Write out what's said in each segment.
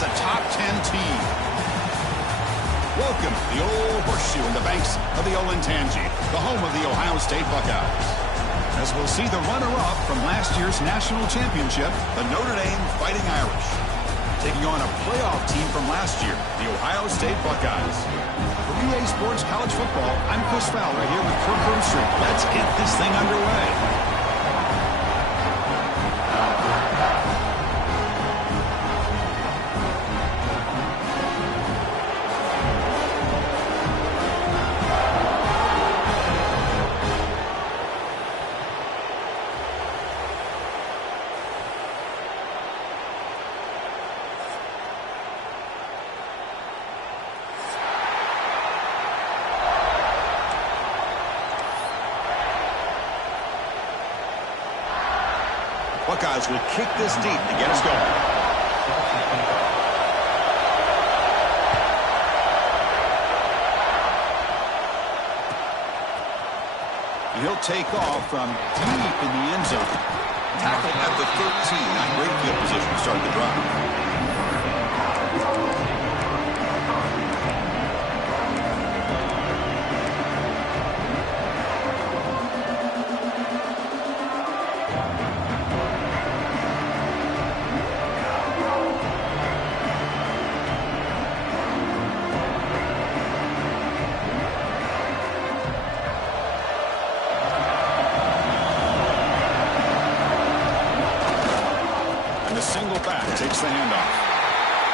face a top 10 team. Welcome to the Old Horseshoe in the banks of the Olentangy, the home of the Ohio State Buckeyes. As we'll see the runner-up from last year's national championship, the Notre Dame Fighting Irish, taking on a playoff team from last year, the Ohio State Buckeyes. For EA Sports College Football, I'm Chris Fowler here with Kirk Herbstreit. Let's get this thing underway. Buckeyes will kick this deep to get us going. And he'll take off from deep in the end zone. Tackled at the 13. Not great field position to start the drive. Takes the handoff.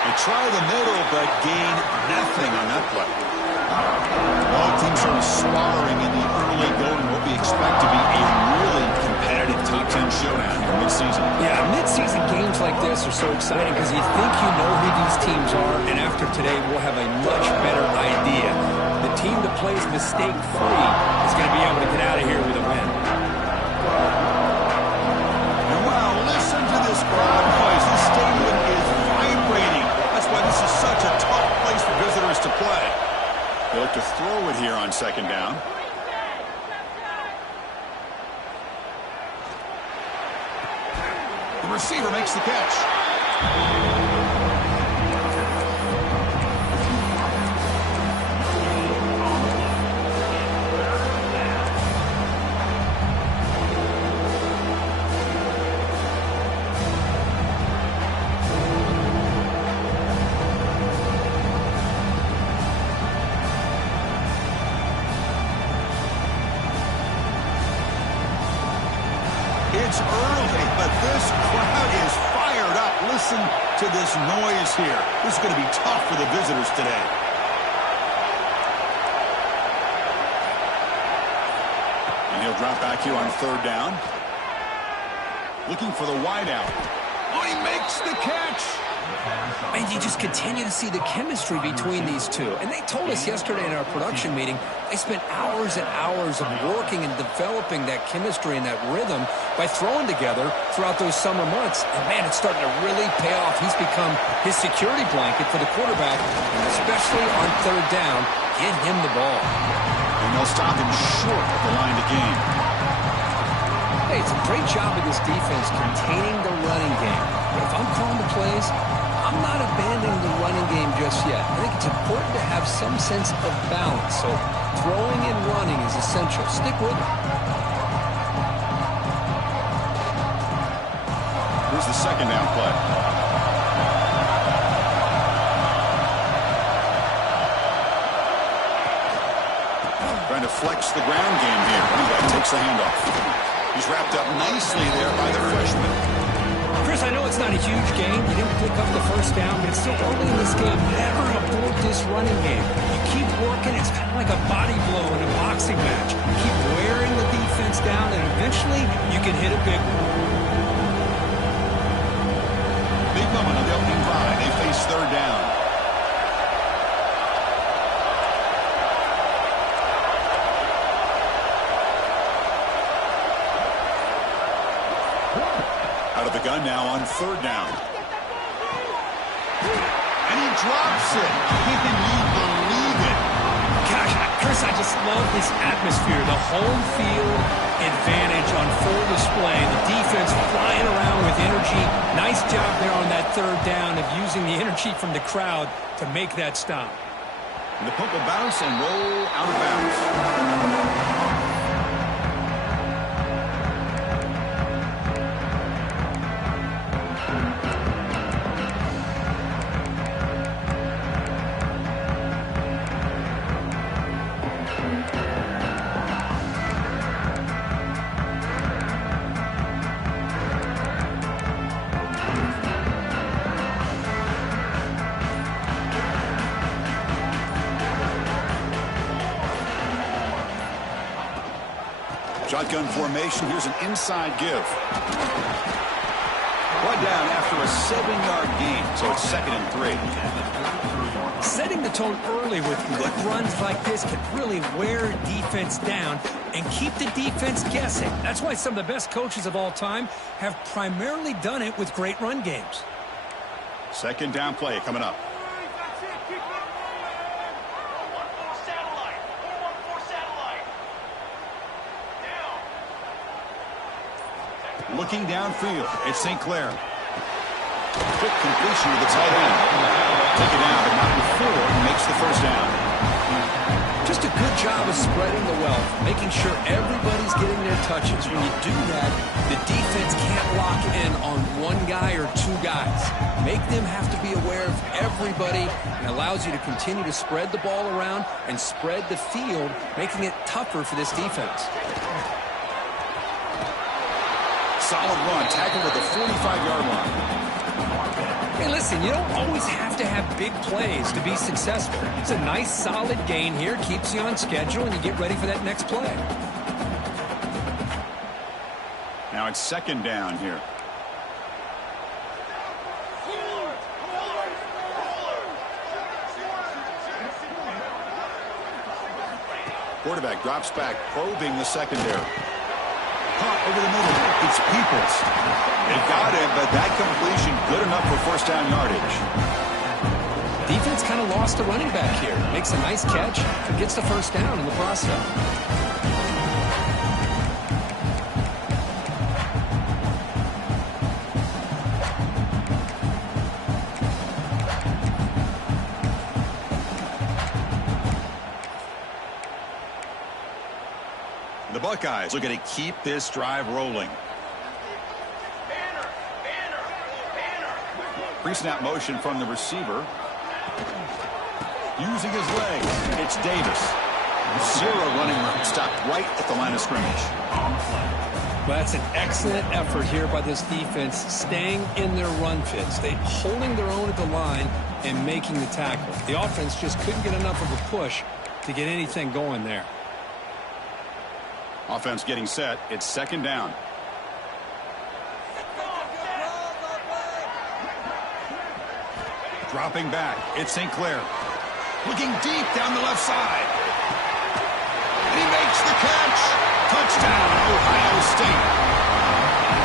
They try the middle, but gain nothing on that play. Both teams sort of sparring in the early going, what we expect to be a really competitive top 10 showdown here mid-season. Yeah, mid-season games like this are so exciting because you think you know who these teams are, and after today, we'll have a much better idea. The team that plays mistake-free is going to be able to get out of here with a win. And wow, listen to this crowd noise. This stadium is vibrating. That's why this is such a tough place for visitors to play. They look to throw it here on second down. The receiver makes the catch. It's early, but this crowd is fired up. Listen to this noise here. This is going to be tough for the visitors today. And he'll drop back here on third down. Looking for the wideout. Oh, he makes the catch. And you just continue to see the chemistry between these two. And they told us yesterday in our production meeting, they spent hours and hours of working and developing that chemistry and that rhythm by throwing together throughout those summer months. And, man, it's starting to really pay off. He's become his security blanket for the quarterback, and especially on third down, get him the ball. And they'll stop him short of the line to gain. Hey, it's a great job of this defense containing the running game. But if I'm calling the plays, I'm not abandoning the running game just yet. I think it's important to have some sense of balance. So throwing and running is essential. Stick with it. Here's the second down play. Trying to flex the ground game here. Levi takes the handoff. He's wrapped up nicely there by the freshman. Chris, I know it's not a huge game. You didn't pick up the first down, but it's still early in this game. Never abort this running game. You keep working. It's kind of like a body blow in a boxing match. You keep wearing the defense down, and eventually you can hit a big one. Big moment on the opening drive. They face third down. Out of the gun now on third down. And he drops it. Can you believe it? Gosh, Chris, Chris, I just love this atmosphere. The home field advantage on full display. The defense flying around with energy. Nice job there on that third down of using the energy from the crowd to make that stop. The punt will bounce and roll out of bounds. Shotgun formation. Here's an inside give. One down after a 7-yard gain, so it's 2nd and 3. Setting the tone early with good runs like this can really wear defense down and keep the defense guessing. That's why some of the best coaches of all time have primarily done it with great run games. 2nd down play coming up. Looking downfield, it's St. Clair. Quick completion to the tight end. Take it down, but not before he makes the 1st down. Just a good job of spreading the wealth, making sure everybody's getting their touches. When you do that, the defense can't lock in on one guy or two guys. Make them have to be aware of everybody, and allows you to continue to spread the ball around and spread the field, making it tougher for this defense. Solid run, tackled at the 45-yard line. Hey, listen, you don't always have to have big plays to be successful. It's a nice, solid gain here, keeps you on schedule, and you get ready for that next play. Now it's 2nd down here. Quarterback drops back, probing the secondary. Caught over the middle. It's Peoples. They got it, but that completion good enough for 1st down yardage. Defense kind of lost a running back here. Makes a nice catch and gets the 1st down in the process. The Buckeyes looking to keep this drive rolling. Pre-snap motion from the receiver. Using his legs, it's Davis. 0 running room, stopped right at the line of scrimmage. Well, that's an excellent effort here by this defense, staying in their run fits. They holding their own at the line and making the tackle. The offense just couldn't get enough of a push to get anything going there. Offense getting set. It's 2nd down. Dropping back. It's St. Clair. Looking deep down the left side. And he makes the catch. Touchdown, Ohio State.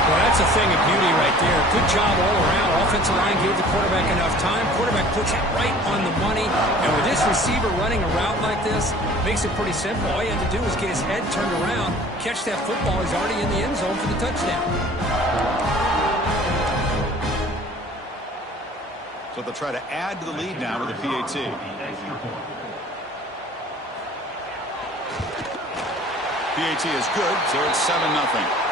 Well, that's a thing of beauty right there. Good job all around. Offensive line gave the quarterback enough time. Quarterback puts it right on the money. And with this receiver running a route like this, makes it pretty simple. All you have to do is get his head turned around, catch that football. He's already in the end zone for the touchdown. So they'll try to add to the lead now with a PAT. PAT is good, so it's 7-0.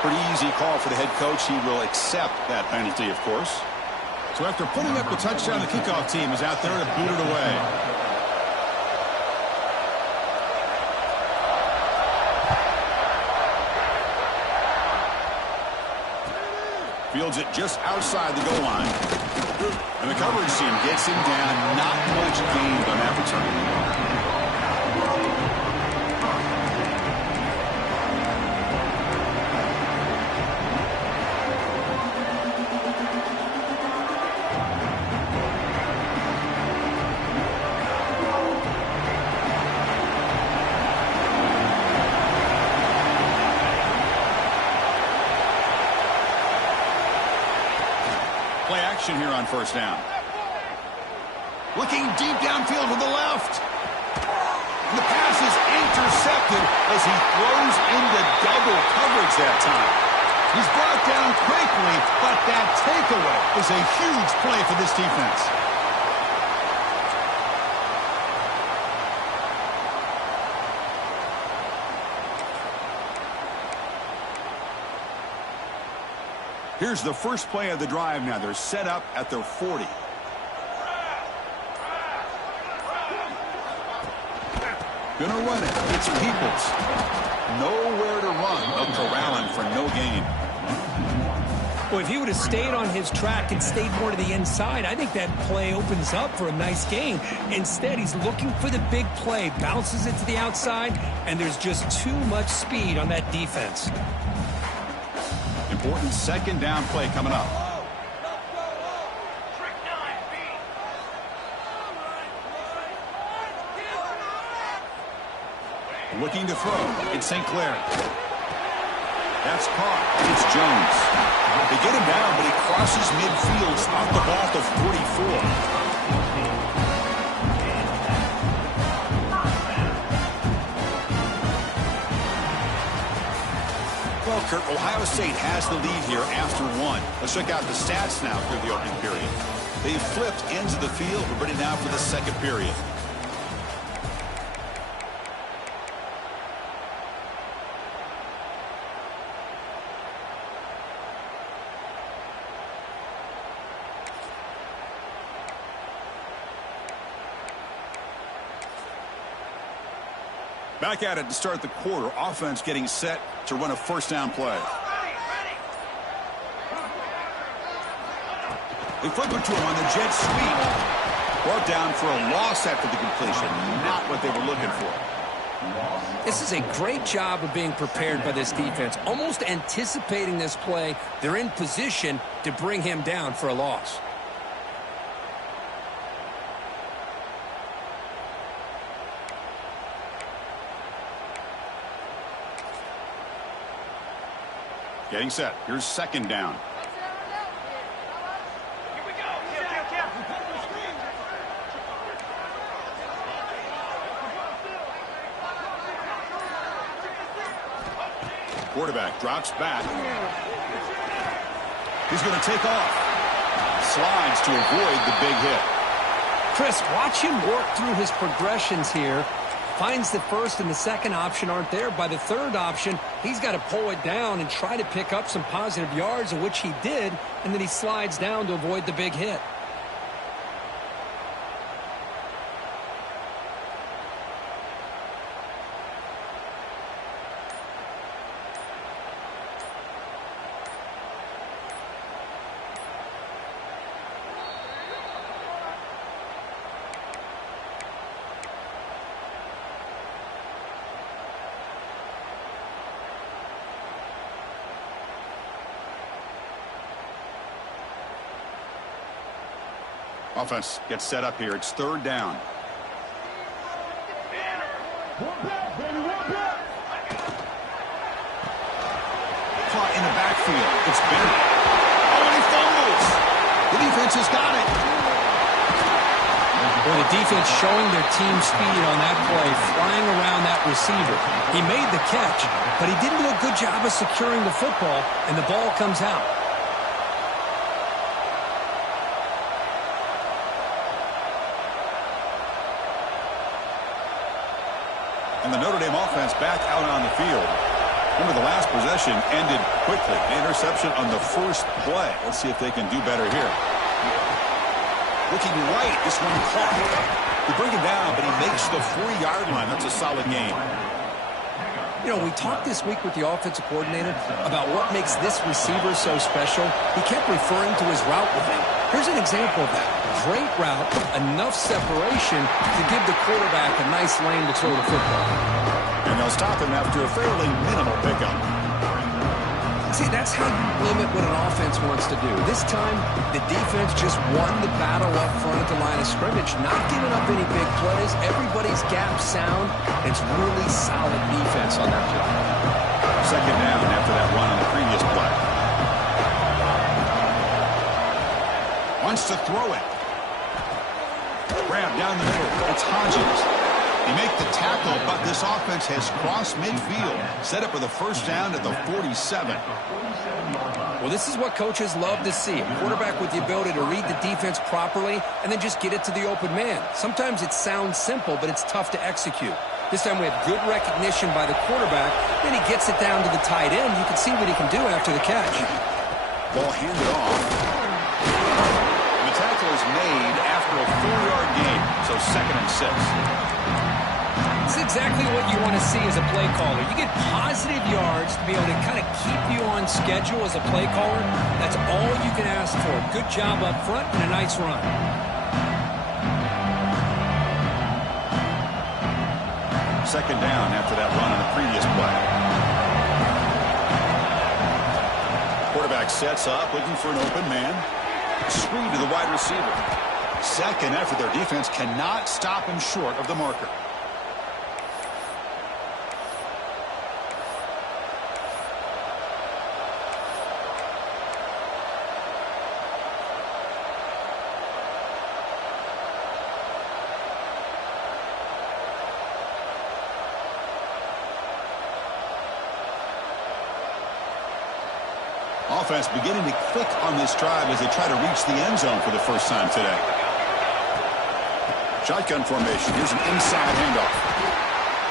Pretty easy call for the head coach. He will accept that penalty, of course. So after putting up the touchdown, the kickoff team is out there to boot it away. Fields it just outside the goal line. And the coverage team gets him down. Not much gained on that return. Play action here on 1st down. Looking deep downfield to the left. The pass is intercepted as he throws into double coverage that time. He's brought down quickly, but that takeaway is a huge play for this defense. Here's the first play of the drive now. They're set up at their 40. Gonna run it. It's Peoples. Nowhere to run. A corralling for no gain. Well, if he would have stayed on his track and stayed more to the inside, I think that play opens up for a nice gain. Instead, he's looking for the big play, bounces it to the outside, and there's just too much speed on that defense. Important second down play coming up. Looking to throw. It's St. Clair. That's caught. It's Jones. They get him down, but he crosses midfield off the ball to 44. Well, Kurt, Ohio State has the lead here after one. Let's check out the stats now through the opening period. They've flipped ends of the field. We're ready now for the second period. Back at it to start the quarter. Offense getting set to run a first down play. They flip it to him on the jet sweep. Brought down for a loss after the completion. Not what they were looking for. This is a great job of being prepared by this defense. Almost anticipating this play. They're in position to bring him down for a loss. Getting set. Here's second down. Quarterback drops back. He's going to take off. Slides to avoid the big hit. Chris, watch him work through his progressions here. Finds the first and the second option aren't there. By the third option, he's got to pull it down and try to pick up some positive yards, of which he did, and then he slides down to avoid the big hit. Offense gets set up here. It's third down. Caught in the backfield. It's Bennett. Oh, and he fumbles. The defense has got it. Well, the defense showing their team speed on that play, flying around that receiver. He made the catch, but he didn't do a good job of securing the football, and the ball comes out. And the Notre Dame offense back out on the field. Remember, the last possession ended quickly. An interception on the first play. Let's see if they can do better here. Looking right, this one caught. They bring him down, but he makes the 4-yard line. That's a solid game. You know, we talked this week with the offensive coordinator about what makes this receiver so special. He kept referring to his route running. Here's an example of that. Great route, enough separation to give the quarterback a nice lane to throw the football. And they'll stop him after a fairly minimal pickup. See, that's how you limit what an offense wants to do. This time, the defense just won the battle up front at the line of scrimmage, not giving up any big plays. Everybody's gap sound. It's really solid defense on that play. Second down after that run on the previous play. Wants to throw it. Grab down the middle. It's Hodges. They make the tackle, but this offense has crossed midfield. Set up for the first down at the 47. Well, this is what coaches love to see. A quarterback with the ability to read the defense properly and then just get it to the open man. Sometimes it sounds simple, but it's tough to execute. This time we have good recognition by the quarterback. Then he gets it down to the tight end. You can see what he can do after the catch. Ball handed off. And the tackle is made after a 4-yard gain, so 2nd and 6. It's exactly what you want to see as a play caller. You get positive yards to be able to kind of keep you on schedule as a play caller. That's all you can ask for. Good job up front and a nice run. Second down after that run on the previous play. Quarterback sets up, looking for an open man. Screen to the wide receiver. Second effort. Their defense cannot stop him short of the marker. Offense beginning to click on this drive as they try to reach the end zone for the first time today. Shotgun formation. Here's an inside handoff.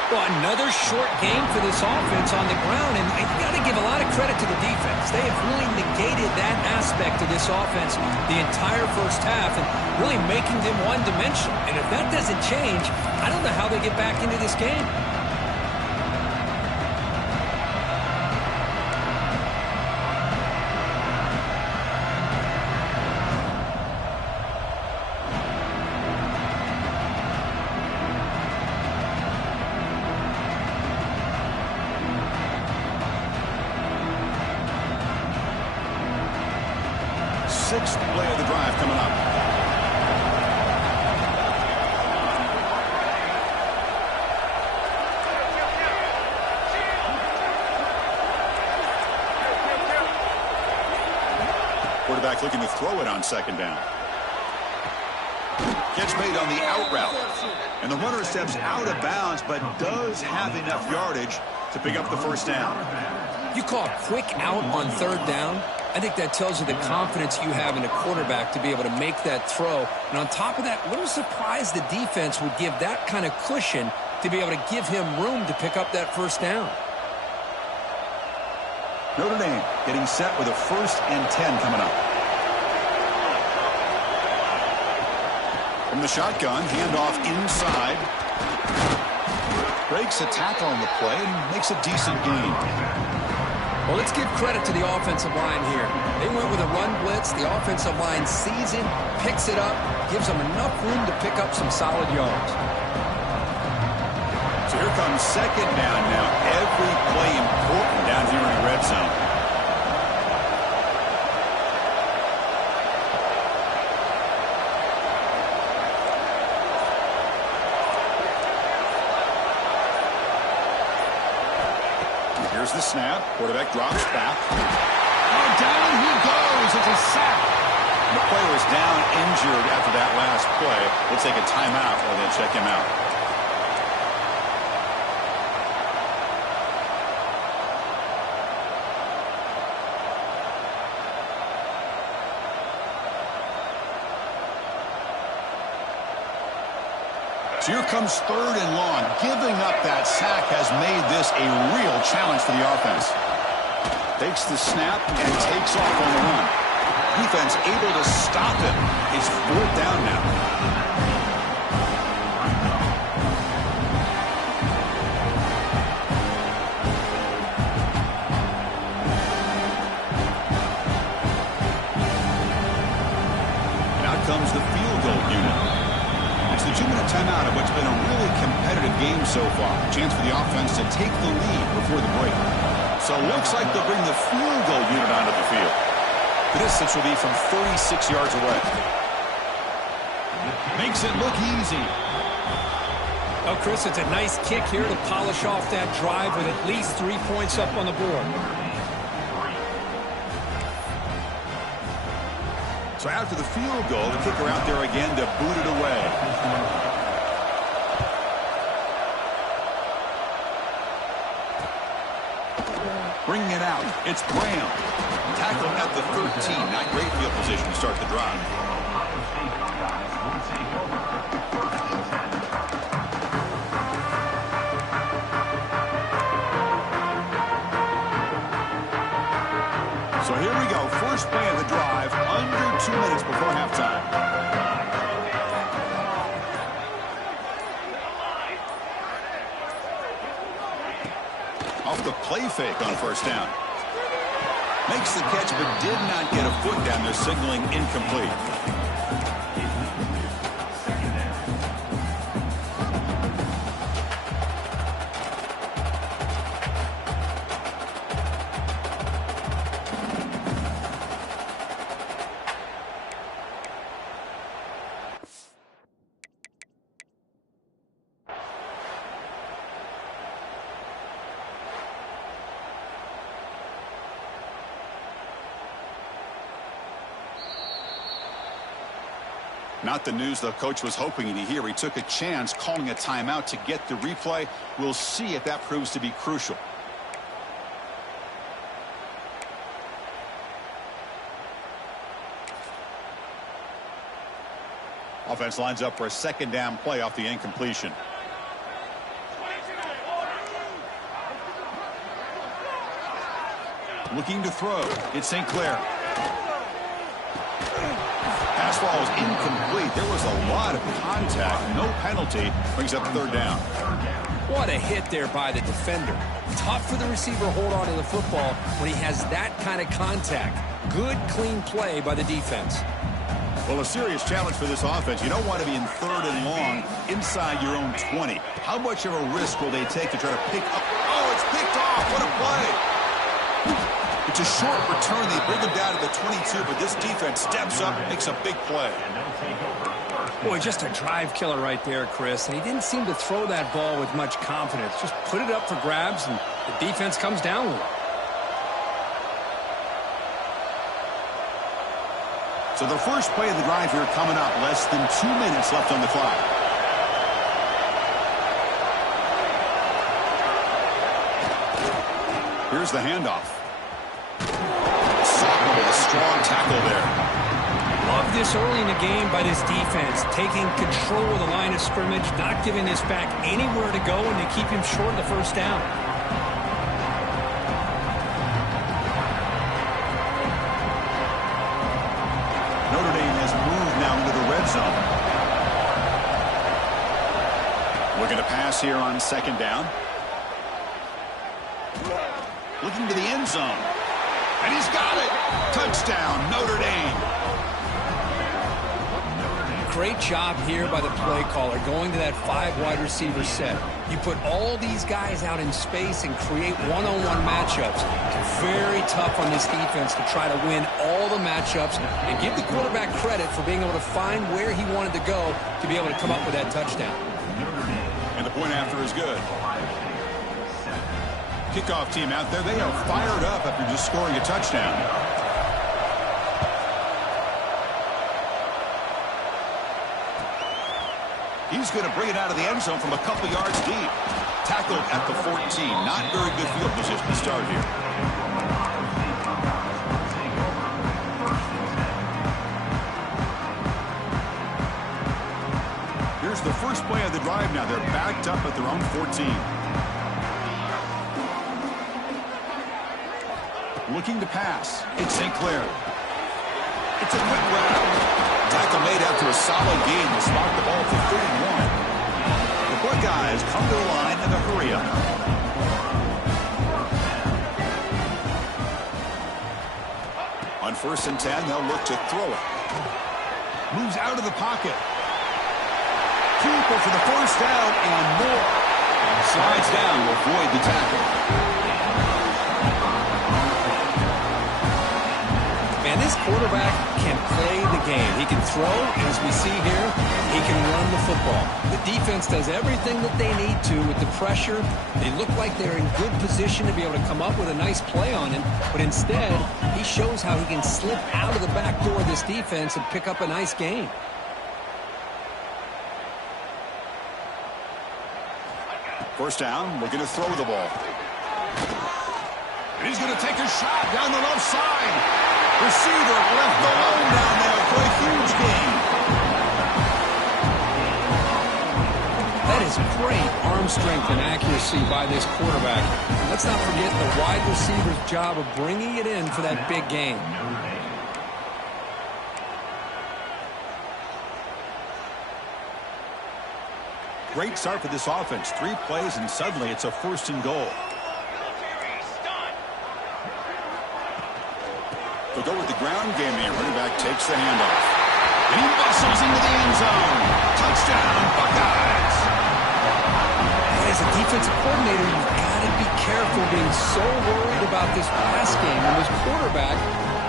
Well, another short game for this offense on the ground, and you got to give a lot of credit to the defense. They have really negated that aspect of this offense the entire first half and really making them one-dimensional. And if that doesn't change, I don't know how they get back into this game. Sixth play of the drive coming up. Quarterback looking to throw it on second down. Catch made on the out route. And the runner steps out of bounds, but does have enough yardage to pick up the first down. You call a quick out on third down. I think that tells you the confidence you have in a quarterback to be able to make that throw. And on top of that, a little surprised the defense would give that kind of cushion to be able to give him room to pick up that first down. Notre Dame getting set with a 1st and 10 coming up. From the shotgun, handoff inside. Breaks a tackle on the play and makes a decent gain. Well, let's give credit to the offensive line here. They went with a run blitz. The offensive line sees it, picks it up, gives them enough room to pick up some solid yards. So here comes second down now. Every play important down here in the red zone. Here's the snap. Quarterback drops back. Oh, down he goes. It's a sack. The player is down injured after that last play. We'll take a timeout while they check him out. So here comes 3rd and long. Giving up that sack has made this a real challenge for the offense. Takes the snap and takes off on the run. Defense able to stop him. It's 4th down now. And out comes the field goal unit. It's the 2-minute timeout of what's been a really competitive game so far. A chance for the offense to take the lead before the break. So it looks like they'll bring the field goal unit onto the field. The distance will be from 36 yards away. Makes it look easy. Oh, Chris, it's a nice kick here to polish off that drive with at least 3 points up on the board. So after the field goal, the kicker out there again to boot it away. Bringing it out, it's Graham. Tackled at the 13. Not great field position to start the drive. So here we go. First play of the drive, under 2 minutes before halftime. Off the play fake on first down. Makes the catch, but did not get a foot down there, signaling incomplete. Not the news the coach was hoping to hear. He took a chance calling a timeout to get the replay. We'll see if that proves to be crucial. Offense lines up for a second down play off the incompletion. Looking to throw. It's St. Clair. Pass ball is incomplete. There was a lot of contact. No penalty. Brings up third down. What a hit there by the defender. Tough for the receiver to hold on to the football when he has that kind of contact. Good, clean play by the defense. Well, a serious challenge for this offense. You don't want to be in third and long inside your own 20. How much of a risk will they take to try to pick up? Oh, it's picked off. What a play. It's a short return. They bring him down to the 22, but this defense steps up and makes a big play. Boy, just a drive killer right there, Chris. And he didn't seem to throw that ball with much confidence. Just put it up for grabs, and the defense comes down with it. So the first play of the drive here coming up. Less than 2 minutes left on the clock. Here's the handoff. A strong tackle there. Love this early in the game by this defense, taking control of the line of scrimmage, not giving this back anywhere to go, and they keep him short of the first down. Notre Dame has moved now into the red zone. Looking to pass here on second down. Looking to the end zone. And he's got it. Touchdown, Notre Dame. Great job here by the play caller, going to that 5 wide receiver set. You put all these guys out in space and create one-on-one matchups. It's very tough on this defense to try to win all the matchups and give the quarterback credit for being able to find where he wanted to go to be able to come up with that touchdown. And the point after is good. Kickoff team out there, they are fired up after just scoring a touchdown. He's going to bring it out of the end zone from a couple yards deep. Tackled at the 14. Not very good field position to start here. Here's the first play of the drive now. They're backed up at their own 14. Looking to pass. It's St. Clair. It's a quick route. Tackle made after a solid gain to spot the ball for 31. The Buckeyes come to the line in a hurry up. On 1st and 10, they'll look to throw it. Moves out of the pocket. Keeper for the first down and more. Slides down to avoid the tackle. Man, this quarterback can play the game. He can throw, and as we see here, he can run the football. The defense does everything that they need to with the pressure. They look like they're in good position to be able to come up with a nice play on him, but instead, he shows how he can slip out of the back door of this defense and pick up a nice gain. First down, we're going to throw the ball. And he's going to take a shot down the left side. Receiver left alone down there for a huge gain. That is great arm strength and accuracy by this quarterback. Let's not forget the wide receiver's job of bringing it in for that big gain. Great start for this offense. 3 plays, and suddenly it's a 1st and goal. They'll go with the ground game here. Running back takes the handoff. And he muscles into the end zone. Touchdown, Buckeyes. As a defensive coordinator, you've got to be careful being so worried about this pass game and this quarterback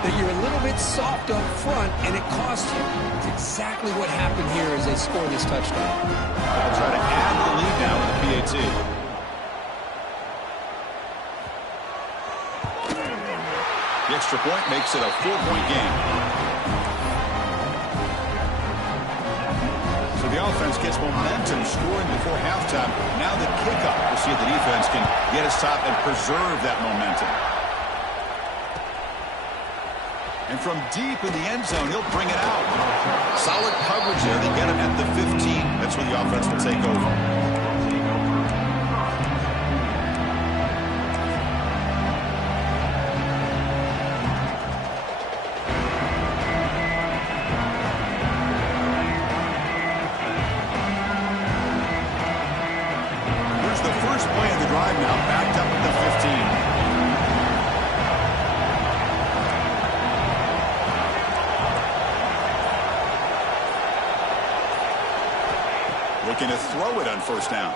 that you're a little bit soft up front, and it costs you. It's exactly what happened here as they score this touchdown. They'll try to add the lead now with the PAT. The extra point makes it a 4-point game. So the offense gets momentum scoring before halftime. Now the kickoff. We'll see if the defense can get a stop and preserve that momentum. And from deep in the end zone, he'll bring it out. Solid coverage there. They get him at the 15. That's where the offense will take over. Now backed up at the 15. Looking to throw it on 1st down.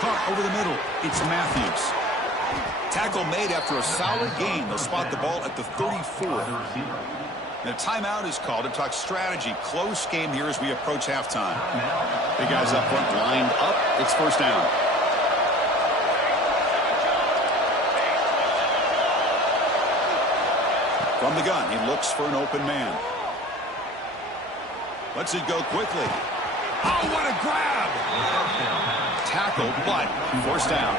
Caught over the middle. It's Matthews. Tackle made after a solid gain. They'll spot the ball at the 34. And a timeout is called to talk strategy. Close game here as we approach halftime. Big guys up front lined up. It's 1st down. From the gun, he looks for an open man. Lets it go quickly. Oh, what a grab! Tackle, but 1st down.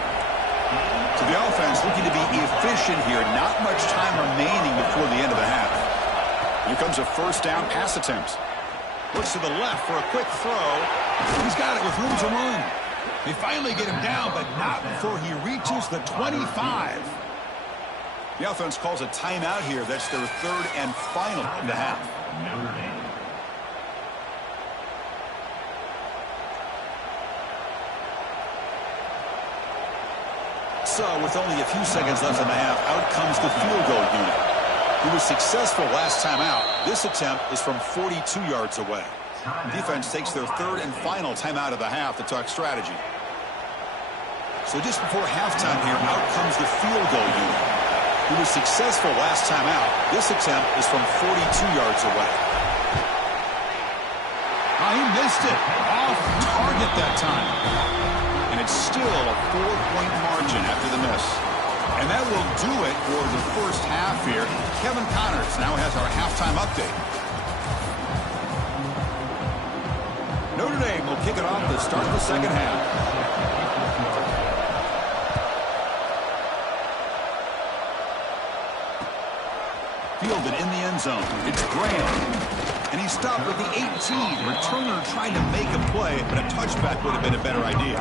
So the offense looking to be efficient here. Not much time remaining before the end of the half. Here comes a 1st down pass attempt. Looks to the left for a quick throw. He's got it with room to run. They finally get him down, but not before he reaches the 25. The offense calls a timeout here. That's their 3rd and final of the half. So with only a few seconds left in the half, out comes the field goal unit. He was successful last time out. This attempt is from 42 yards away. Defense takes their 3rd and final timeout of the half to talk strategy. So just before halftime here, out comes the field goal unit. He was successful last time out. This attempt is from 42 yards away. Oh, he missed it. Off target that time. And it's still a 4-point margin after the miss. And that will do it for the 1st half here. Kevin Connors now has our halftime update. Notre Dame will kick it off to start the 2nd half. Fielded in the end zone. It's Graham. And he stopped with the 18. Returner trying to make a play, but a touchback would have been a better idea.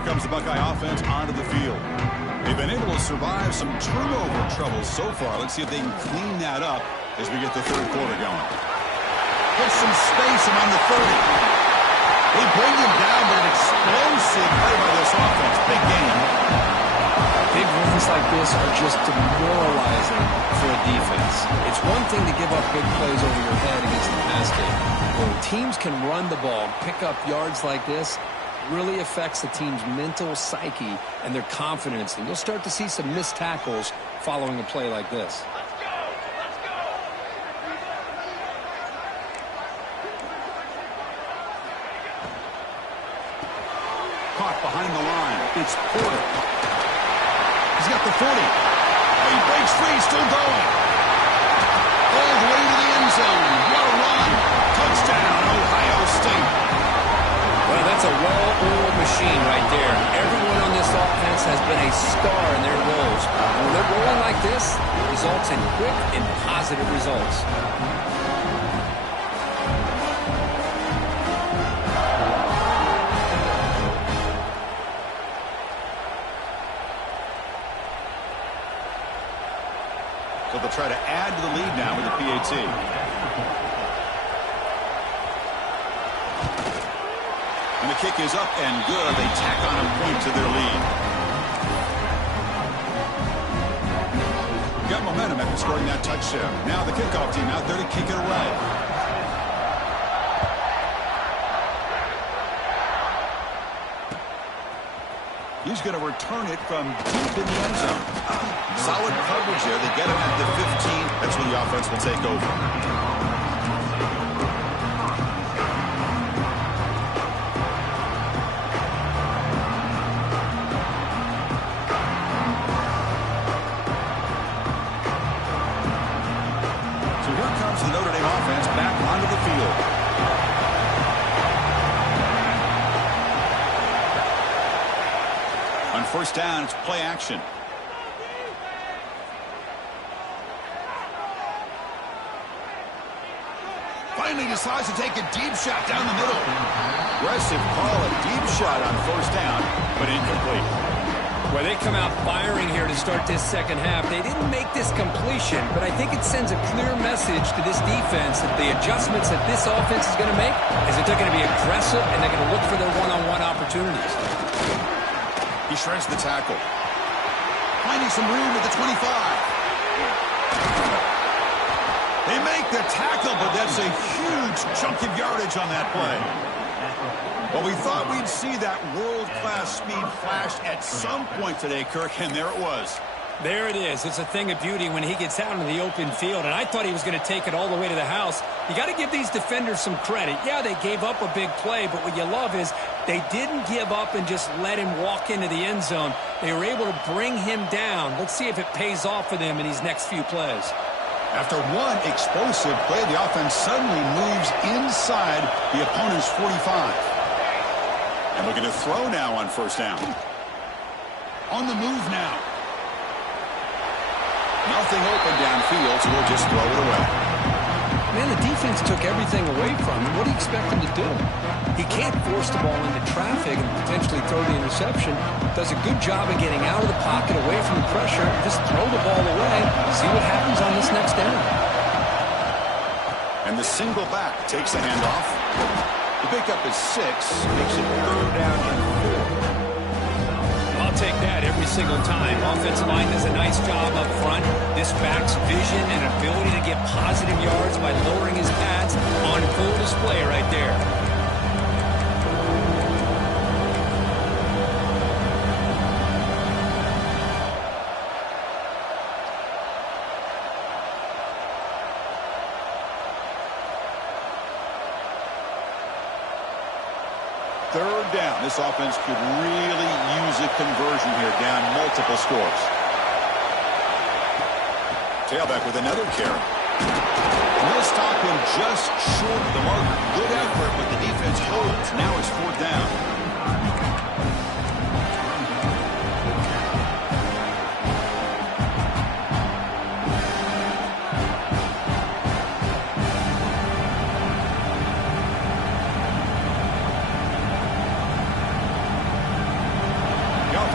Comes the Buckeye offense onto the field. They've been able to survive some turnover troubles so far. Let's see if they can clean that up as we get the 3rd quarter going. Put some space around the 30. They bring him down, but an explosive play by this offense. Big game. Big runs like this are just demoralizing for a defense. It's one thing to give up big plays over your head against the pass game. When teams can run the ball and pick up yards like this, really affects the team's mental psyche and their confidence. And you'll start to see some missed tackles following a play like this. behind the line. It's Porter. He's got the 40. He breaks free, still going. All the way to the end zone. What a run. Touchdown, Ohio State. Well, that's a well-oiled machine right there. Everyone on this offense has been a star in their roles. When they're rolling like this, it results in quick and positive results. So they'll try to add to the lead now with the PAT. And the kick is up and good. They tack on a point to their lead. Got momentum after scoring that touchdown. Now the kickoff team out there to kick it away. He's going to return it from deep in the end zone. Solid coverage there. They get him at the 15. That's when the offense will take over. The Notre Dame offense back onto the field. On first down, it's play action. Finally decides to take a deep shot down the middle. Aggressive call, a deep shot on first down, but incomplete. Well, they come out firing here to start this second half. They didn't make this completion, but I think it sends a clear message to this defense that the adjustments that this offense is going to make is that they're going to be aggressive and they're going to look for their one-on-one opportunities. He shreds the tackle. Finding some room at the 25. They make the tackle, but that's a huge chunk of yardage on that play. Well, we thought we'd see that world-class speed flashed at some point today, Kirk, and there it was. There it is. It's a thing of beauty when he gets out into the open field, and I thought he was going to take it all the way to the house. You got to give these defenders some credit. Yeah, they gave up a big play, but what you love is they didn't give up and just let him walk into the end zone. They were able to bring him down. Let's see if it pays off for them in these next few plays. After one explosive play, the offense suddenly moves inside the opponent's 45. And looking to throw now on first down. On the move now. Nothing open downfield, so we'll just throw it away. Man, the defense took everything away from him. What do you expect him to do? He can't force the ball into traffic and potentially throw the interception. Does a good job of getting out of the pocket, away from the pressure. Just throw the ball away. See what happens on this next down. And the single back takes the handoff. The pickup is 6, makes it third down and 4. I'll take that every single time. Offensive line does a nice job up front. This back's vision and ability to get positive yards by lowering his pads on full display right there. Third down. This offense could really use a conversion here, down multiple scores. Tailback with another carry. And they'll stop him just short of the marker. Good effort, but the defense holds. Now it's fourth down.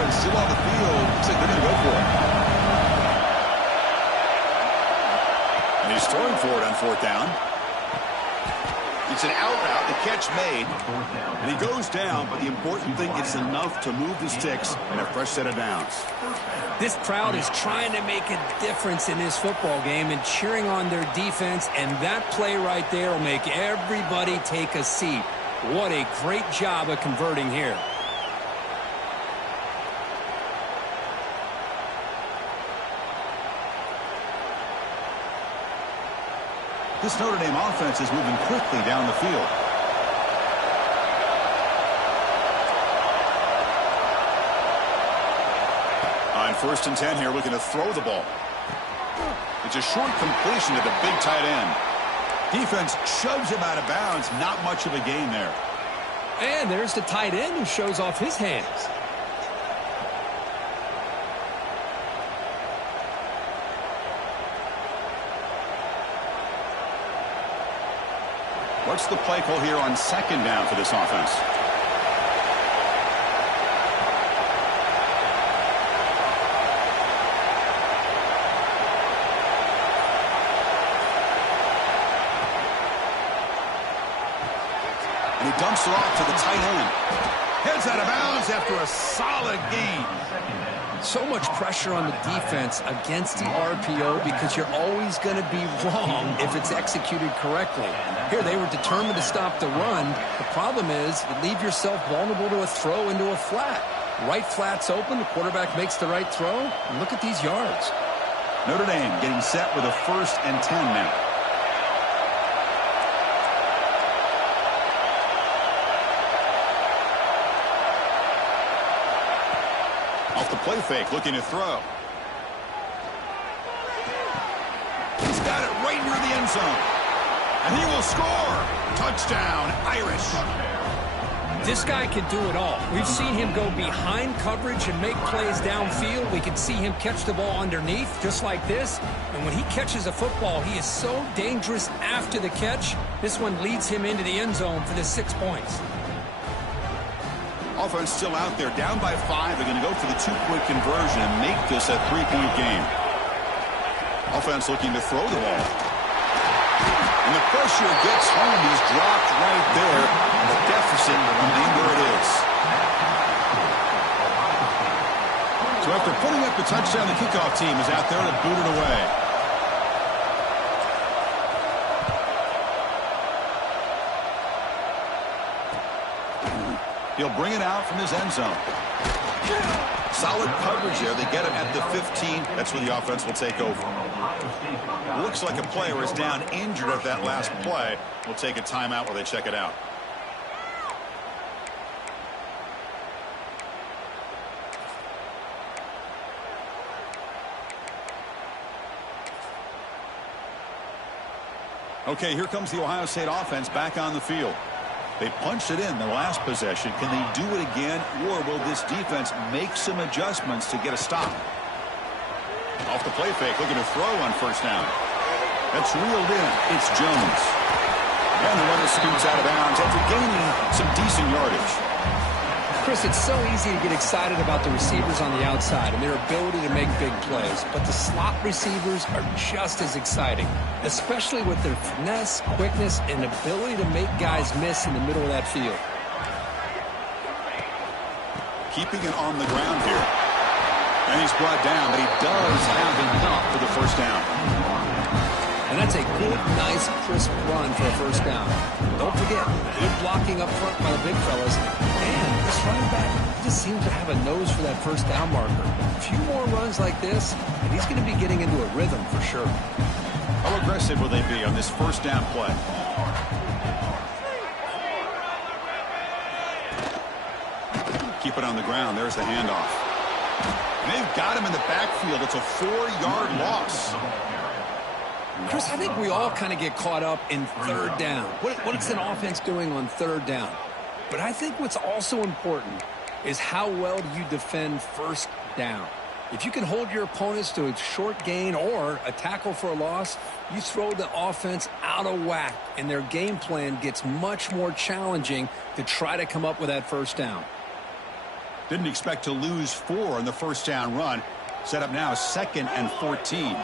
Still on the field. Looks like they're going to go for it. And he's throwing for it on fourth down. It's an out route. The catch made. And he goes down, but the important thing is enough to move the sticks and a fresh set of downs. This crowd is trying to make a difference in this football game and cheering on their defense, and that play right there will make everybody take a seat. What a great job of converting here. This Notre Dame offense is moving quickly down the field. first and 10 here, looking to throw the ball. It's a short completion to the big tight end. Defense shoves him out of bounds. Not much of a gain there. And there's the tight end who shows off his hands. What's the play call here on second down for this offense? And he dumps it off to the tight end. Heads out of bounds after a solid gain. So much pressure on the defense against the RPO because you're always going to be wrong if it's executed correctly. Here, they were determined to stop the run. The problem is you leave yourself vulnerable to a throw into a flat. Right flat's open. The quarterback makes the right throw. And look at these yards. Notre Dame getting set with a first and 10 now. Off the play fake, looking to throw. He's got it right near the end zone. And he will score. Touchdown, Irish. This guy can do it all. We've seen him go behind coverage and make plays downfield. We can see him catch the ball underneath, just like this. And when he catches a football, he is so dangerous after the catch. This one leads him into the end zone for the 6 points. Offense still out there, down by 5. They're going to go for the 2-point conversion and make this a 3-point game. Offense looking to throw the ball. And the pressure gets home. He's dropped right there. And the deficit remains where it is. So after putting up the touchdown, the kickoff team is out there to boot it away. He'll bring it out from his end zone. Solid coverage there. They get him at the 15. That's where the offense will take over. Looks like a player is down injured at that last play. We'll take a timeout while they check it out. Okay, here comes the Ohio State offense back on the field. They punched it in the last possession. Can they do it again, or will this defense make some adjustments to get a stop? Off the play fake, looking to throw on first down. That's reeled in. It's Jones. And the runner scoots out of bounds after gaining some decent yardage. Chris, it's so easy to get excited about the receivers on the outside and their ability to make big plays, but the slot receivers are just as exciting, especially with their finesse, quickness, and ability to make guys miss in the middle of that field. Keeping it on the ground here. And he's brought down, but he does have enough for the first down. And that's a good, nice, crisp run for a first down. Don't forget, good blocking up front by the big fellas. And this running back just seems to have a nose for that first down marker. A few more runs like this, and he's going to be getting into a rhythm for sure. How aggressive will they be on this first down play? Keep it on the ground. There's the handoff. And they've got him in the backfield. It's a 4-yard loss. Chris, I think we all kind of get caught up in third down. What is an offense doing on third down? But I think what's also important is how well do you defend first down. If you can hold your opponents to a short gain or a tackle for a loss, you throw the offense out of whack, and their game plan gets much more challenging to try to come up with that first down. Didn't expect to lose 4 on the first down run. Set up now 2nd and 14.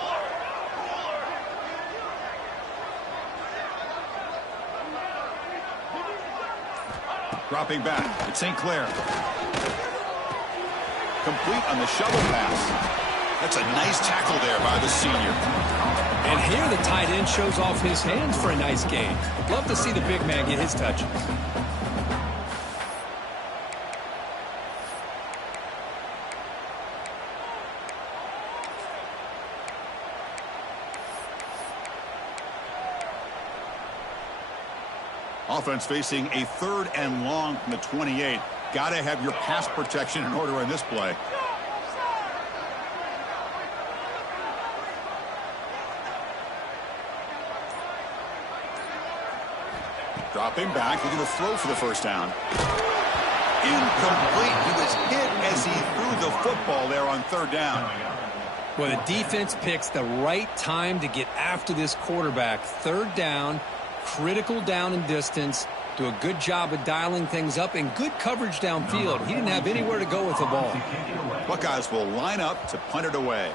Dropping back, it's St. Clair. Complete on the shovel pass. That's a nice tackle there by the senior. And here the tight end shows off his hands for a nice gain. Love to see the big man get his touches. Offense facing a 3rd and long from the 28. Got to have your pass protection in order in this play. Dropping back, looking to throw for the first down. Incomplete. He was hit as he threw the football there on third down. Well, the defense picks the right time to get after this quarterback. Third down, critical down and distance. Do a good job of dialing things up and good coverage downfield. He didn't have anywhere to go with the ball. Buckeyes will line up to punt it away.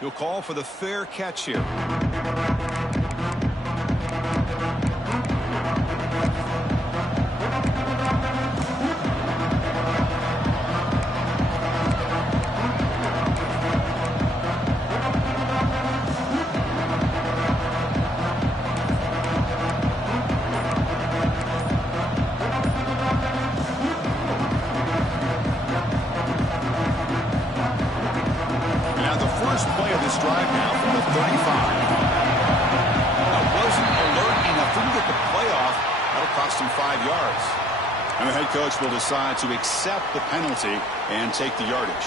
He'll call for the fair catch here. And the head coach will decide to accept the penalty and take the yardage.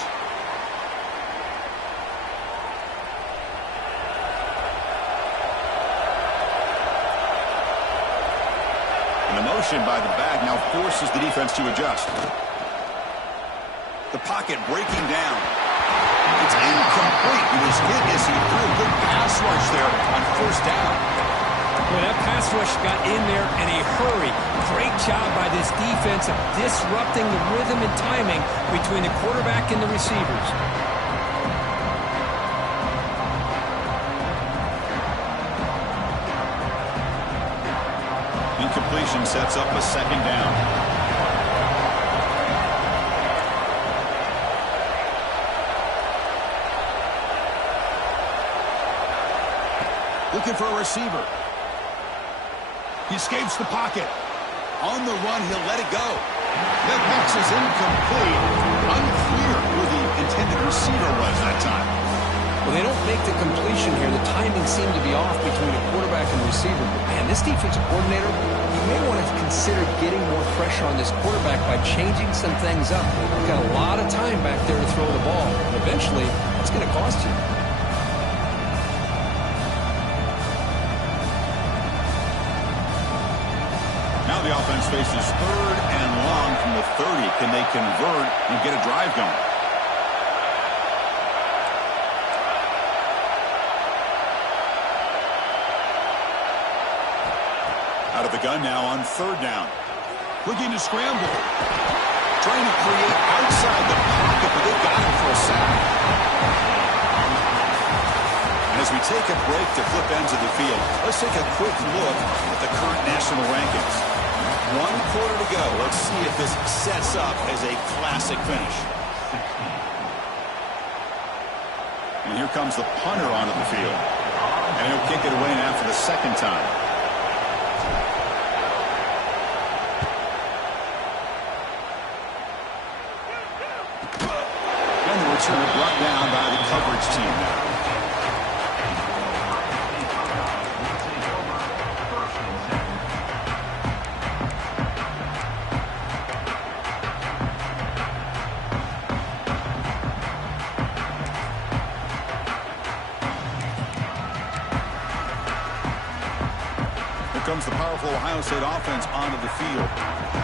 And the motion by the back now forces the defense to adjust. The pocket breaking down. It's incomplete. He was hit as he threw a good pass rush there on first down. Well, that pass rush got in there in a hurry. Great job by this defense of disrupting the rhythm and timing between the quarterback and the receivers. Incompletion sets up a second down. Looking for a receiver. He escapes the pocket. On the run, he'll let it go. That pass is incomplete. Unclear who the intended receiver was that time. Well, they don't make the completion here. The timing seemed to be off between a quarterback and receiver. But, man, this defensive coordinator, you may want to consider getting more pressure on this quarterback by changing some things up. You've got a lot of time back there to throw the ball. And eventually, it's going to cost you. Now the offense faces third and long from the 30. Can they convert and get a drive going? Out of the gun now on third down. Looking to scramble. Trying to create outside the pocket, but they got him for a sack. And as we take a break to flip ends of the field, let's take a quick look at the current national rankings. 1 quarter to go. Let's see if this sets up as a classic finish. And here comes the punter onto the field. And he'll kick it away now for the second time. And the return brought down by the coverage team now. Comes the powerful Ohio State offense onto the field.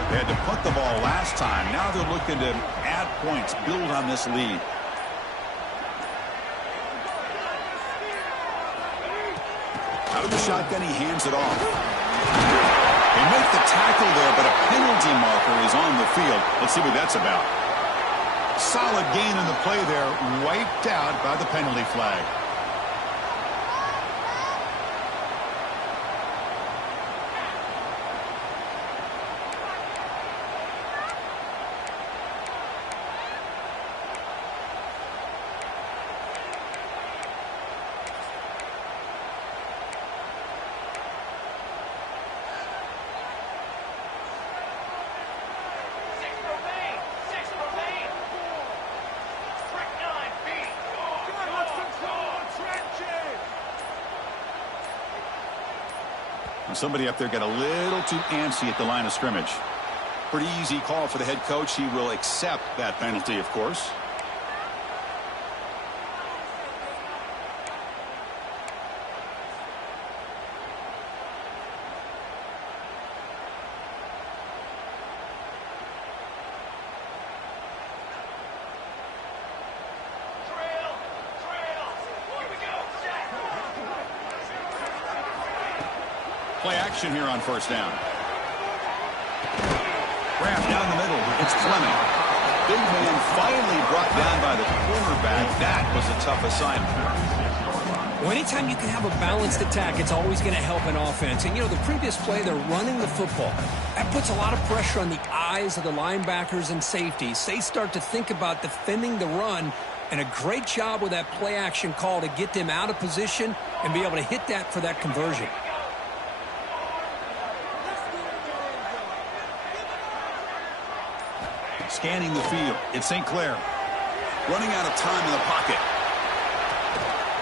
They had to punt the ball last time. Now they're looking to add points, build on this lead. Out of the shotgun, he hands it off. They make the tackle there, but a penalty marker is on the field. Let's see what that's about. Solid gain in the play there, wiped out by the penalty flag. Somebody up there got a little too antsy at the line of scrimmage. Pretty easy call for the head coach. He will accept that penalty, of course. Play action here on first down. Wrapped down the middle. It's Fleming. Big man finally brought down by the cornerback. That was a tough assignment. Well, anytime you can have a balanced attack, it's always going to help an offense. And, you know, the previous play, they're running the football. That puts a lot of pressure on the eyes of the linebackers and safeties. They start to think about defending the run, and a great job with that play action call to get them out of position and be able to hit that for that conversion. Scanning the field, it's St. Clair. Running out of time in the pocket.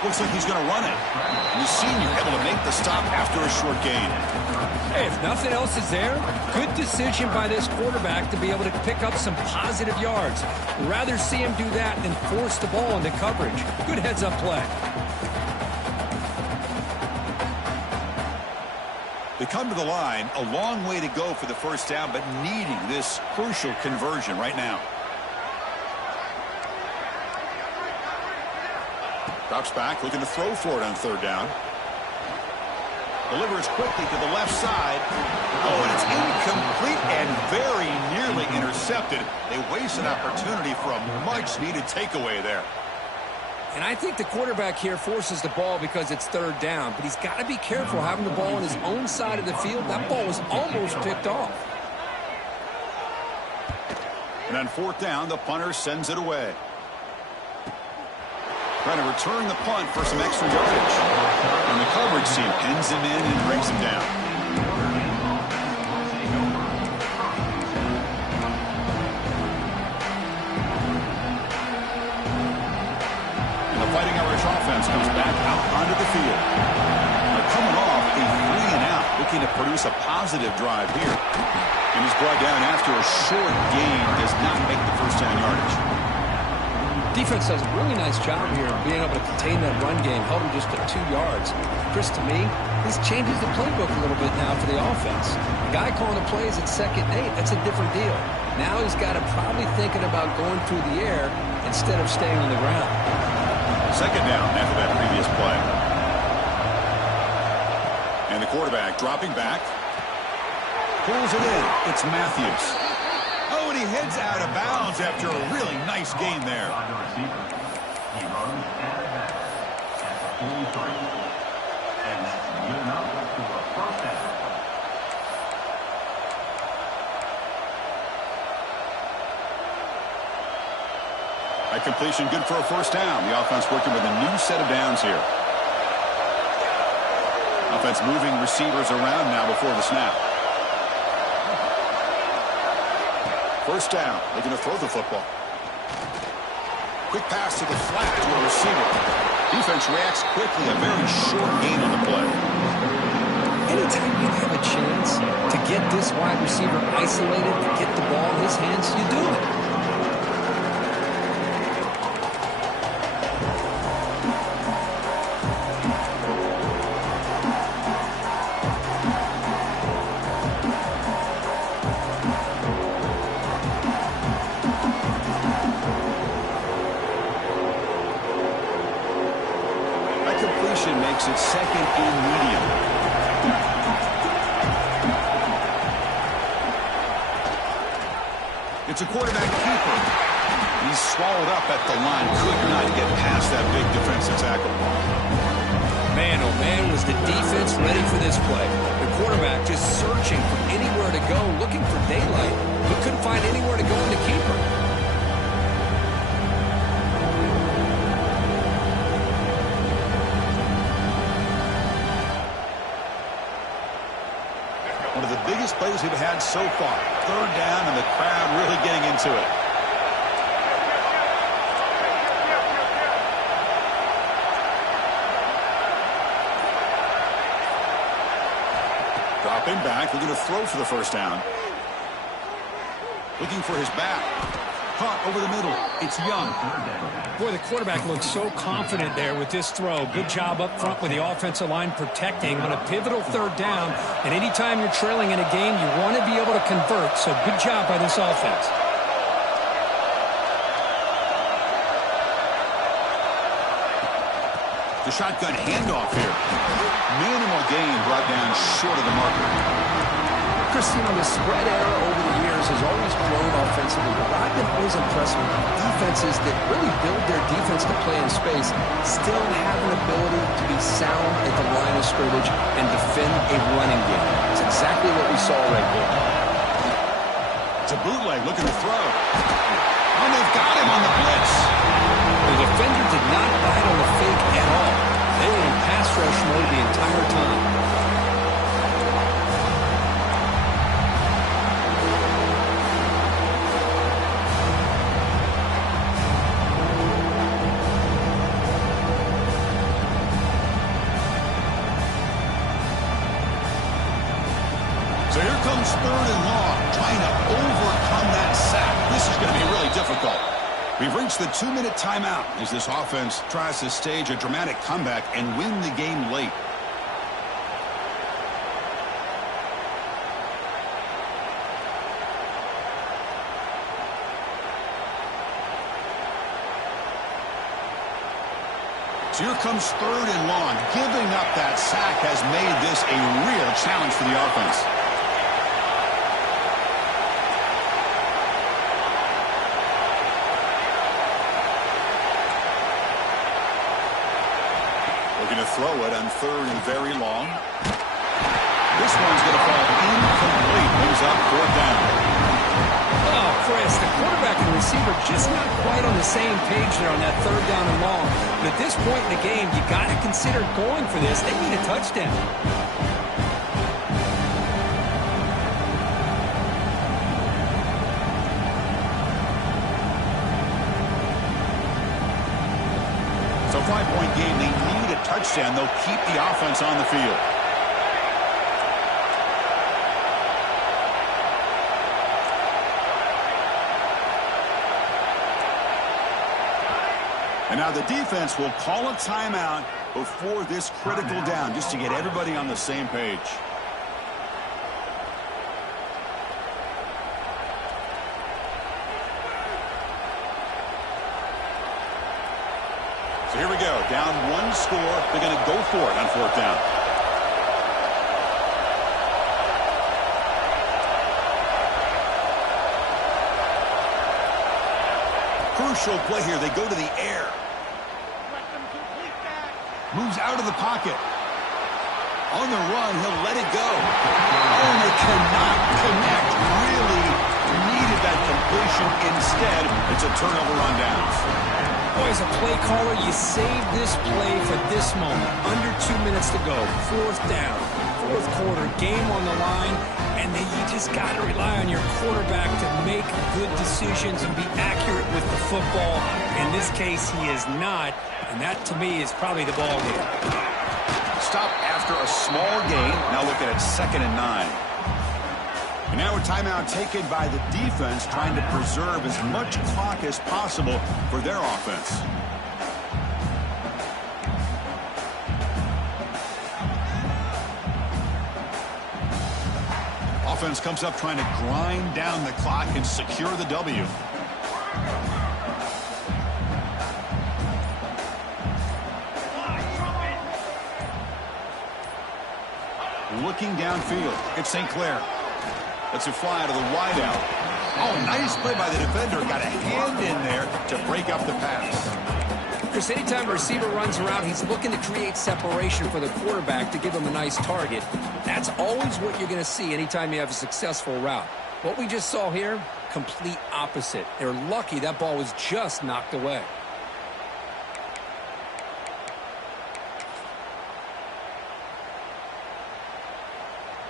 Looks like he's going to run it. And the senior able to make the stop after a short gain. Hey, if nothing else is there, good decision by this quarterback to be able to pick up some positive yards. Rather see him do that than force the ball into coverage. Good heads-up play. They come to the line, a long way to go for the first down, but needing this crucial conversion right now. Drops back, looking to throw for it on third down. Delivers quickly to the left side. Oh, and it's incomplete and very nearly intercepted. They waste an opportunity for a much-needed takeaway there. And I think the quarterback here forces the ball because it's third down, but he's got to be careful having the ball on his own side of the field. That ball was almost picked off. And on fourth down, the punter sends it away. Trying to return the punt for some extra yardage. And the coverage team pins him in and brings him down. And the Fighting Irish offense comes back out onto the field. They're coming off a 3-and-out, looking to produce a positive drive here. And he's brought down after a short gain, does not make the first down yardage. Defense does a really nice job here of being able to contain that run game, held him just to 2 yards. Chris, to me, this changes the playbook a little bit now for the offense. The guy calling the plays at 2nd and 8, that's a different deal. Now he's got to probably thinking about going through the air instead of staying on the ground. Second down after that previous play. And the quarterback dropping back. Pulls it in. It's Matthews. Oh, and he heads out of bounds after a really nice gain there. That completion good for a first down. The offense working with a new set of downs here. Offense moving receivers around now before the snap. First down, looking to throw the football. Quick pass to the flat to a receiver. Defense reacts quickly, a very short gain on the play. Anytime you have a chance to get this wide receiver isolated, to get the ball in his hands, you do it. Makes it 2nd and medium. It's a quarterback keeper. He's swallowed up at the line. Could not get past that big defensive tackle. Man, oh man, was the defense ready for this play. The quarterback just searching for anywhere to go, looking for daylight, but couldn't find anywhere to go in the keeper. One of the biggest plays we've had so far. Third down and the crowd really getting into it. Dropping back, looking to throw for the first down. Looking for his back. Caught over the middle. It's Young. Boy, the quarterback looks so confident there with this throw. Good job up front with the offensive line protecting on a pivotal third down. And anytime you're trailing in a game, you want to be able to convert. So good job by this offense. The shotgun handoff here. Minimal gain brought down short of the marker. Chris, the spread era over the years has always grown offensively, but what I've been always impressed with defenses that really build their defense to play in space still have an ability to be sound at the line of scrimmage and defend a running game. It's exactly what we saw right there. It's a bootleg looking to throw. Oh, they've got him on the blitz. The defender did not bite on the fake at all. They were in pass rush mode the entire time. So here comes 3rd and long, trying to overcome that sack. This is going to be really difficult. We've reached the 2-minute timeout as this offense tries to stage a dramatic comeback and win the game late. So here comes 3rd and long. Giving up that sack has made this a real challenge for the offense. Looking to throw it on 3rd and very long. This one's going to fall incomplete. Moves up 4th down. Oh, Chris, the quarterback and receiver just not quite on the same page there on that 3rd down and long. But at this point in the game, you got to consider going for this. They need a touchdown. So 5-point game, they need a touchdown. They'll keep the offense on the field. And now the defense will call a timeout before this critical down, just to get everybody on the same page. So here we go. Down 1 score. They're going to go for it on 4th down. Crucial play here. They go to the air. Moves out of the pocket. On the run, he'll let it go. Oh, and they cannot connect. Really needed that completion. Instead, it's a turnover on downs. Boy, as a play caller, you save this play for this moment. Under 2 minutes to go. 4th down. 4th quarter. Game on the line. And then you just got to rely on your quarterback to make good decisions and be accurate with the football. In this case, he is not. And that, to me, is probably the ball game. Stop after a small gain. Now looking at 2nd and 9. And now a timeout taken by the defense, trying to preserve as much clock as possible for their offense. Offense comes up trying to grind down the clock and secure the W. Looking downfield. It's St. Clair. Lets it fly out of the wideout. Oh, nice play by the defender. Got a hand in there to break up the pass. Chris, anytime a receiver runs around, he's looking to create separation for the quarterback to give him a nice target. That's always what you're going to see anytime you have a successful route. What we just saw here, complete opposite. They're lucky that ball was just knocked away.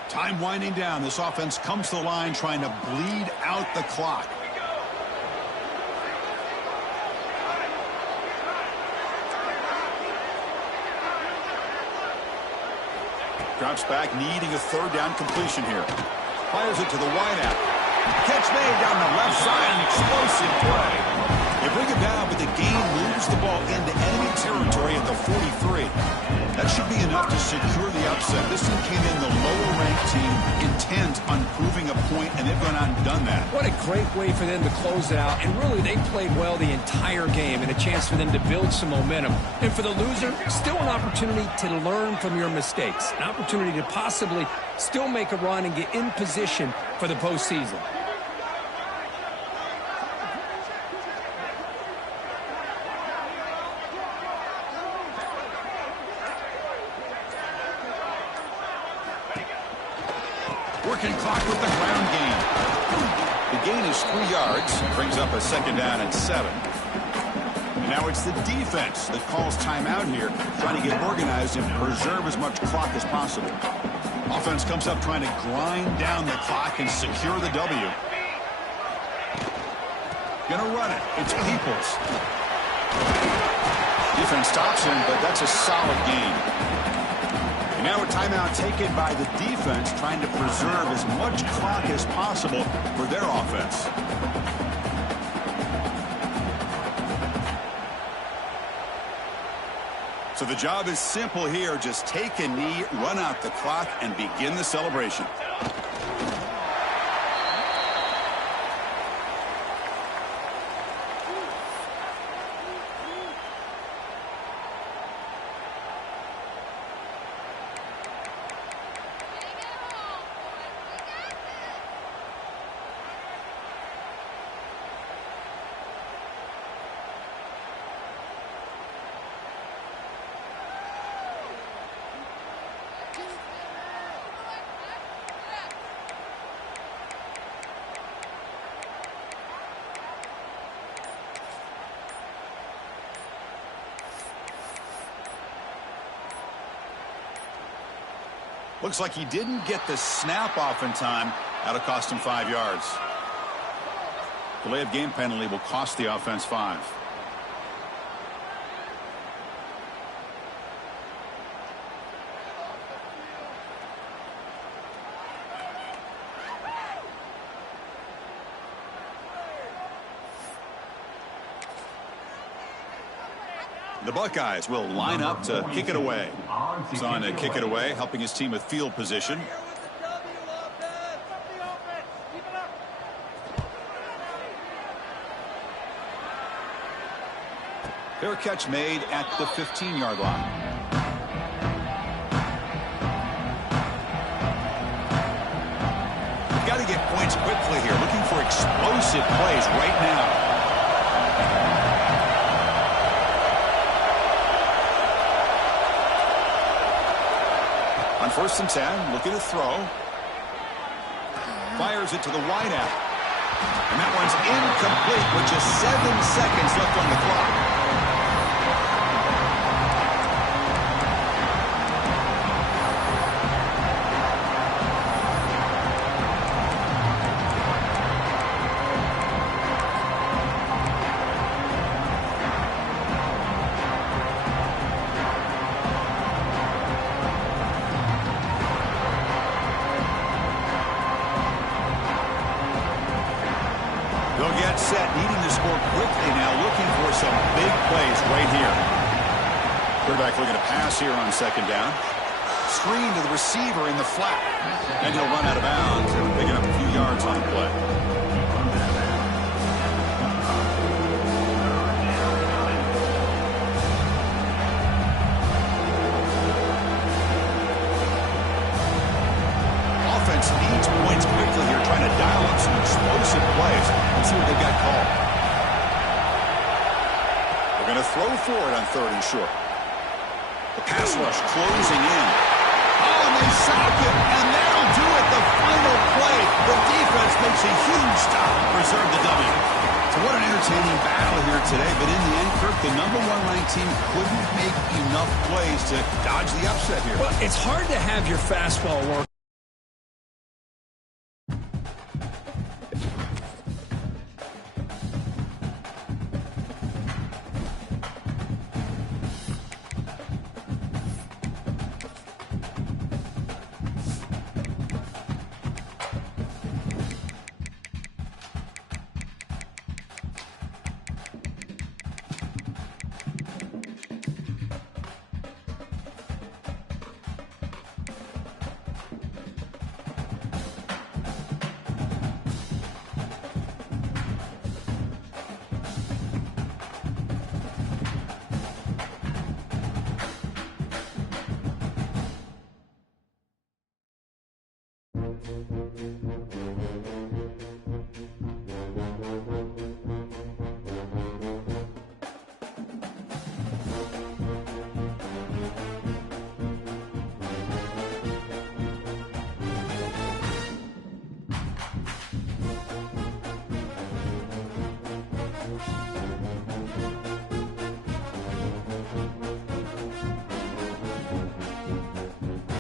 Time winding down. This offense comes to the line trying to bleed out the clock. Drops back, needing a 3rd down completion here. Fires it to the wideout. Catch made down the left side. An explosive play. They bring it down, but the game moves the ball into enemy territory at the 43. That should be enough to secure the upset. This team came in the lower-ranked team intent on proving a point, and they've gone out and done that. What a great way for them to close it out. And really, they played well the entire game and a chance for them to build some momentum. And for the loser, still an opportunity to learn from your mistakes. An opportunity to possibly still make a run and get in position for the postseason. Working clock with the ground game. The gain is 3 yards. Brings up a 2nd down and 7. And now it's the defense that calls timeout here, trying to get organized and preserve as much clock as possible. Offense comes up trying to grind down the clock and secure the W. Gonna run it. It's Peoples. Defense stops him, but that's a solid gain. And now a timeout taken by the defense, trying to preserve as much clock as possible for their offense. So the job is simple here. Just take a knee, run out the clock, and begin the celebration. Looks like he didn't get the snap off in time. That'll cost him 5 yards. Delay of game penalty will cost the offense 5. The Buckeyes will line up to kick it away. He's on to kick it away, helping his team with field position. Fair catch made at the 15-yard line. We've got to get points quickly here. Looking for explosive plays right now. On 1st and 10, looking to throw. Fires it to the wideout. And that one's incomplete with just 7 seconds left on the clock. They'll get set, needing to score quickly now, looking for some big plays right here. Quarterback looking to pass here on 2nd down. Screen to the receiver in the flat. And he'll run out of bounds, picking up a few yards on the play. Offense needs points quickly here, trying to dial up some explosive plays. Let's see what they've got called. They're going to throw for it on 3rd and short. The pass rush closing in. Oh, and they sack it, and that'll do it. The final play. The defense makes a huge stop to preserve the W. So what an entertaining battle here today. But in the end, Kirk, the #1 ranked team couldn't make enough plays to dodge the upset here. Well, it's hard to have your fastball work